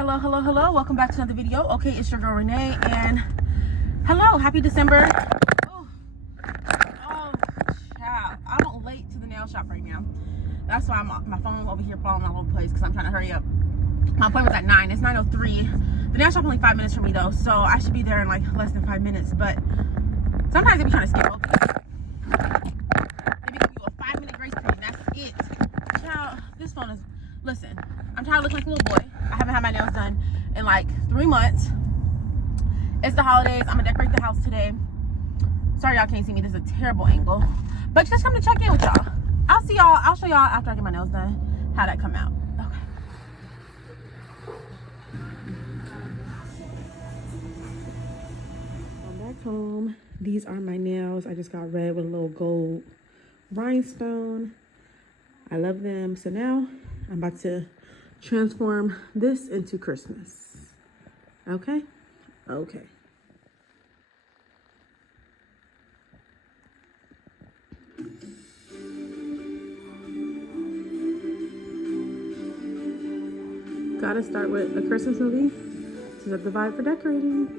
Hello, welcome back to another video. Okay, it's your girl Renee, and hello, happy December. Oh child, I'm late to the nail shop right now. That's why my phone over here falling all over the place, because I'm trying to hurry up. My appointment's at 9. It's 9:03. The nail shop only 5 minutes from me though, so I should be there in like less than 5 minutes. But sometimes they be trying to skip over you. They be giving you a 5-minute grace period, and that's it. Child, this phone is, listen, I'm trying to look like a little boy. I haven't had my nails done in like 3 months. It's the holidays. I'm gonna decorate the house today. Sorry y'all can't see me. This is a terrible angle, but just come to check in with y'all. I'll show y'all after I get my nails done how that come out. Okay. I'm back home. These are my nails. I just got red with a little gold rhinestone. I love them. So now I'm about to transform this into Christmas. Okay? Okay. Gotta start with a Christmas movie to set the vibe for decorating.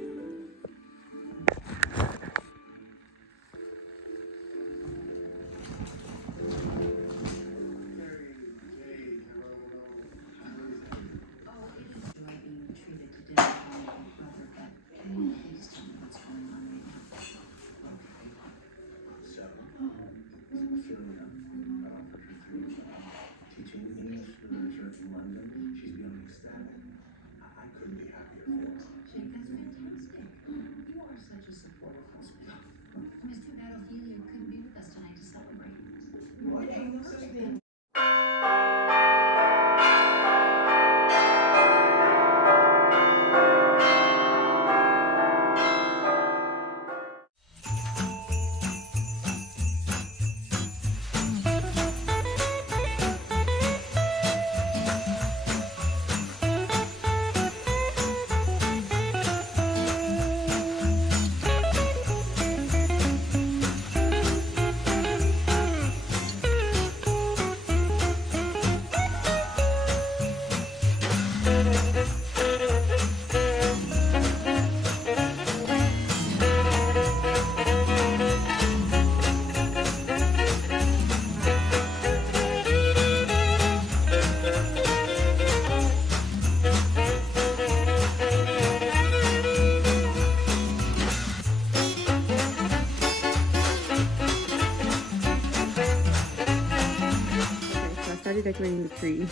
Decorating the tree.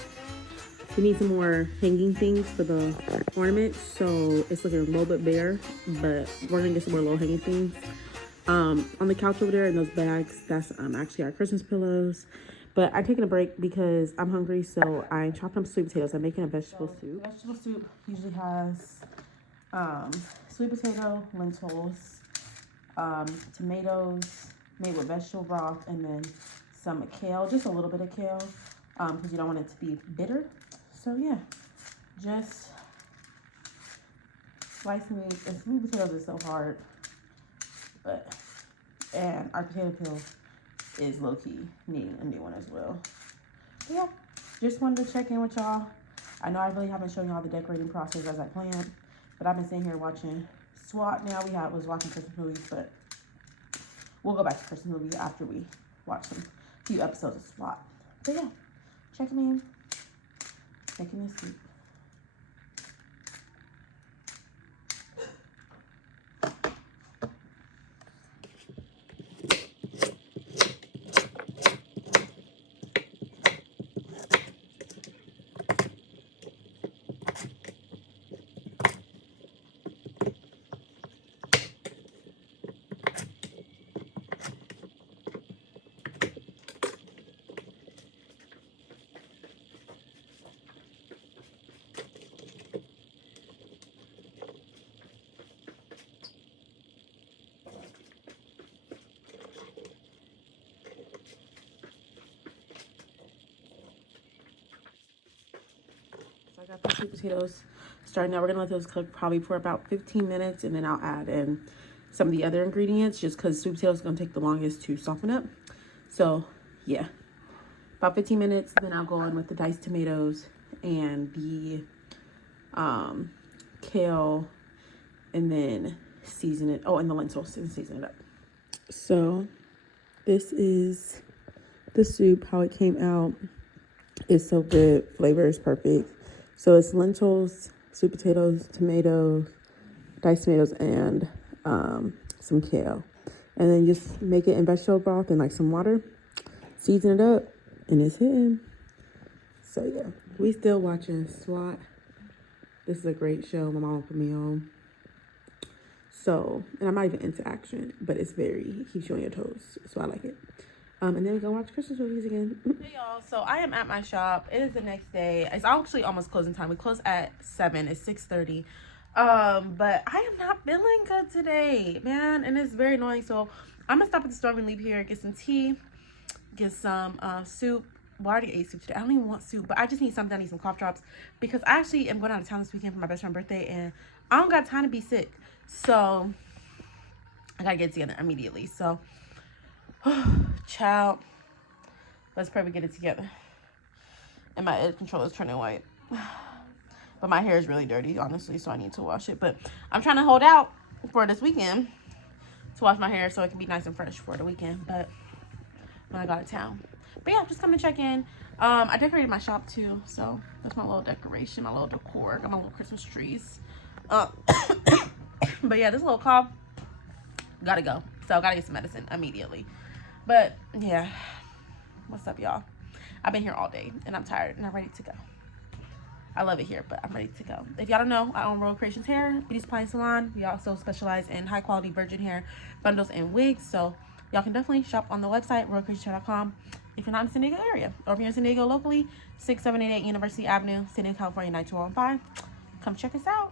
We need some more hanging things for the ornaments, so it's looking a little bit bare, but we're gonna get some more low hanging things. On the couch over there in those bags, that's actually our Christmas pillows. But I'm taking a break because I'm hungry, so I'm chopping up sweet potatoes. I'm making a vegetable soup. Vegetable soup usually has sweet potato, lentils, tomatoes made with vegetable broth, and then some kale, just a little bit of kale. Because you don't want it to be bitter. So yeah, just slice meat. And sweet potatoes is so hard, and our potato peel is low-key needing a new one as well. But yeah, just wanted to check in with y'all. I know I really haven't shown y'all the decorating process as I planned, but I've been sitting here watching SWAT. Now was watching Christmas movies, but we'll go back to Christmas movies after we watch a few episodes of SWAT. But yeah. Checking in, taking a seat. I got the sweet potatoes starting now. We're gonna let those cook probably for about 15 minutes, and then I'll add in some of the other ingredients just because sweet potatoes is gonna take the longest to soften up. So yeah, about 15 minutes, then I'll go in with the diced tomatoes and the kale, and then season it. Oh, and the lentils and season it up. So this is the soup, how it came out. It's so good. Flavor is perfect. So it's lentils, sweet potatoes, tomatoes, diced tomatoes, and some kale. And then just make it in vegetable broth and like some water. Season it up, and it's hitting. So yeah, we still watching SWAT. This is a great show. My mom put me on. So, and I'm not even into action, but it's it keeps you on your toes. So I like it. And then we go watch Christmas movies again. Hey y'all, so I am at my shop. It is the next day. It's actually almost closing time. We close at 7. It's 6:30. But I am not feeling good today, man, and it's very annoying. So I'm gonna stop at the store and leave here, get some tea, get some soup. Well, I already ate soup today. I don't even want soup, but I just need something. I need some cough drops because I actually am going out of town this weekend for my best friend's birthday, and I don't got time to be sick. So I gotta get it together immediately. So, child, let's pray we get it together. And my edge controller is turning white. But my hair is really dirty, honestly, so I need to wash it. But I'm trying to hold out for this weekend to wash my hair so it can be nice and fresh for the weekend. But when I go out of town. But yeah, just come and check in. I decorated my shop too, so that's my little decoration, my little decor. Got my little Christmas trees. But yeah, this little cough gotta go, so gotta get some medicine immediately. But yeah, what's up, y'all? I've been here all day and I'm tired and I'm ready to go. I love it here, but I'm ready to go. If y'all don't know, I own Royal Creations Hair, Beauty Supply and Salon. We also specialize in high quality virgin hair bundles and wigs, so y'all can definitely shop on the website, royalcreationshair.com, if you're not in the San Diego area. Or if you're in San Diego locally, 6788 University Avenue, San Diego, California, 92115. Come check us out.